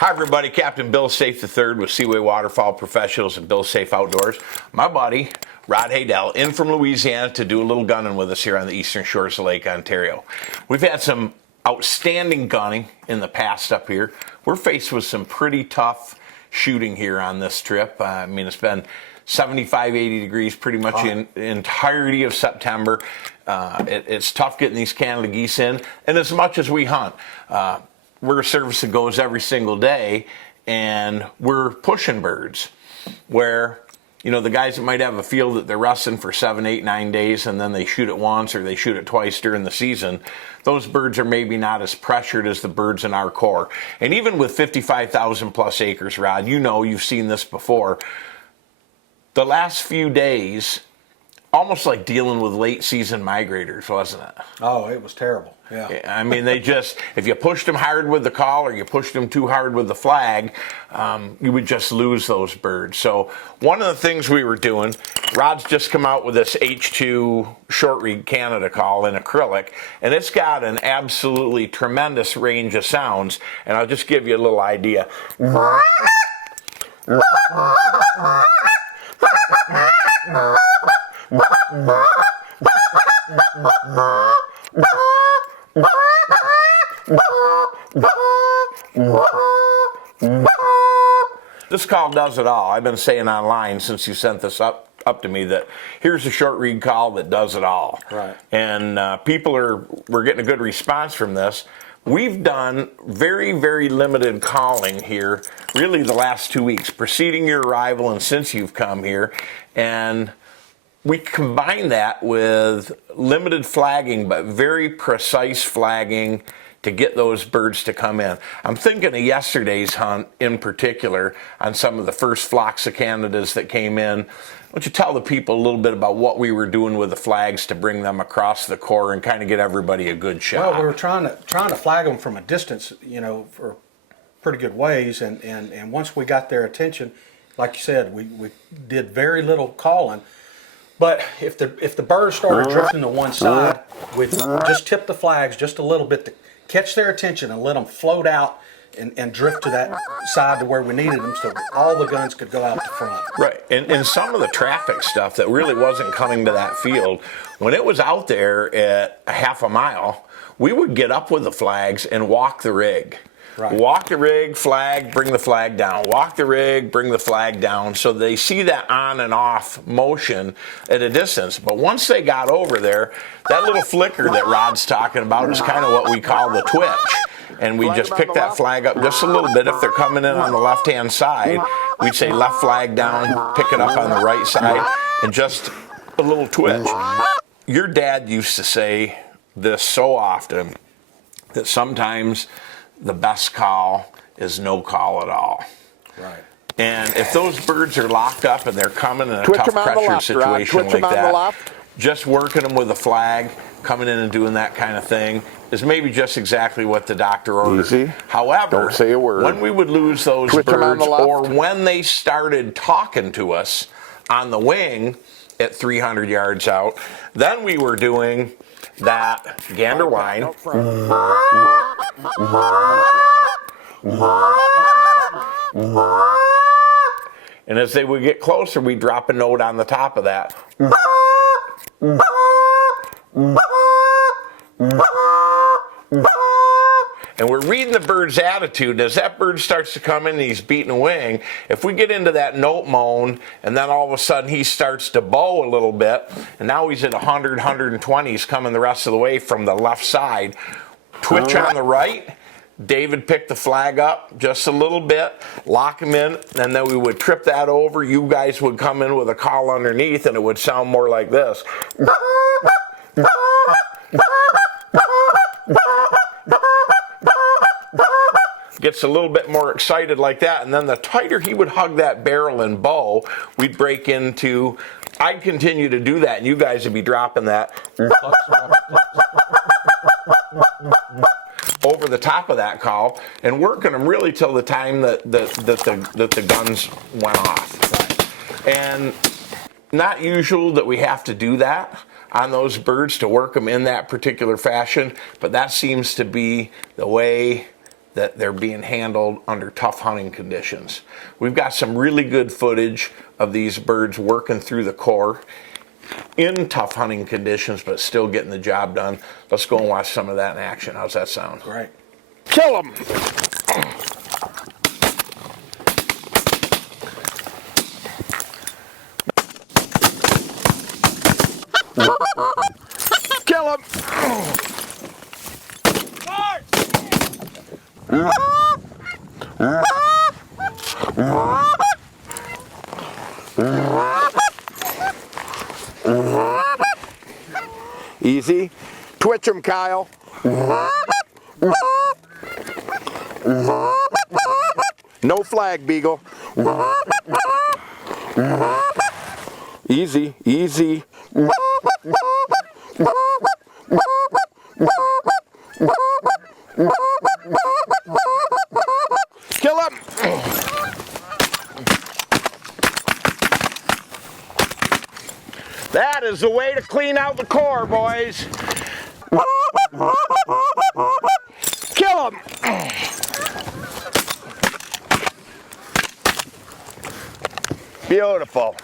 Hi, everybody. Captain Bill Saiff III with Seaway Waterfowl Professionals and Bill Saiff Outdoors. My buddy, Rod Haydel, in from Louisiana to do a little gunning with us here on the eastern shores of Lake Ontario. We've had some outstanding gunning in the past up here. We're faced with some pretty tough shooting here on this trip. I mean, it's been 75, 80 degrees pretty much in the entirety of September. It's tough getting these Canada geese in. And as much as we hunt, we're a service that goes every single day, and we're pushing birds where, you know, the guys that might have a field that they're resting for 7, 8, 9 days, and then they shoot it once or they shoot it twice during the season, those birds are maybe not as pressured as the birds in our core. And even with 55,000 plus acres, Rod, you know, you've seen this before, the last few days, almost like dealing with late season migrators, wasn't it? Oh, it was terrible. Yeah. I mean, they just, if you pushed them hard with the call or you pushed them too hard with the flag, you would just lose those birds. So one of the things we were doing, Rod's just come out with this H2 short reed Canada call in acrylic, and it's got an absolutely tremendous range of sounds. And I'll just give you a little idea. This call does it all. I've been saying online since you sent this up to me that here's a short reed call that does it all. Right. And we're getting a good response from this. We've done very, very limited calling here, really the last 2 weeks, preceding your arrival and since you've come here. And we combine that with limited flagging, but very precise flagging to get those birds to come in. I'm thinking of yesterday's hunt in particular on some of the first flocks of Canadas that came in. Why don't you tell the people a little bit about what we were doing with the flags to bring them across the core and kind of get everybody a good shot? Well, we were trying to flag them from a distance, you know, for pretty good ways, and once we got their attention, like you said, we did very little calling. But if the birds started drifting to one side, we'd just tip the flags just a little bit to catch their attention and let them float out and drift to that side to where we needed them, so all the guns could go out the front. Right, and some of the traffic stuff that really wasn't coming to that field, when it was out there at a half a mile, we would get up with the flags and walk the rig. Right. Walk the rig, flag, bring the flag down. Walk the rig, bring the flag down. So they see that on and off motion at a distance. But once they got over there, that little flicker that Rod's talking about is kind of what we call the twitch. And we just pick that flag up just a little bit. If they're coming in on the left-hand side, we'd say left flag down, pick it up on the right side, and just a little twitch. Your dad used to say this so often that sometimes the best call is no call at all. Right. And if those birds are locked up and they're coming in a tough pressure situation like that, just working them with a flag, coming in and doing that kind of thing is maybe just exactly what the doctor ordered. Easy. However, Don't say a word. when we would lose those birds, or when they started talking to us on the wing at 300 yards out, then we were doing that gander whine. And as they would get closer, we'd drop a note on the top of that. And we're reading the bird's attitude. And as that bird starts to come in and he's beating a wing, if we get into that note moan and then all of a sudden he starts to bow a little bit, and now he's at 100, 120, he's coming the rest of the way from the left side, twitch on the right, David picked the flag up just a little bit, lock him in, and then we would trip that over. You guys would come in with a call underneath, and it would sound more like this. Gets a little bit more excited like that, and then the tighter he would hug that barrel and bow, we'd break into, I'd continue to do that, and you guys would be dropping that over the top of that call and working them really till the time that the guns went off. And not usual that we have to do that on those birds to work them in that particular fashion, but that seems to be the way that they're being handled under tough hunting conditions. We've got some really good footage of these birds working through the core in tough hunting conditions, but still getting the job done. Let's go and watch some of that in action. How's that sound? Great. Kill them! Kill him! Easy. Twitch him, Kyle. No flag, Beagle. Easy, easy. Kill him! That is the way to clean out the core, boys. Kill him! Beautiful.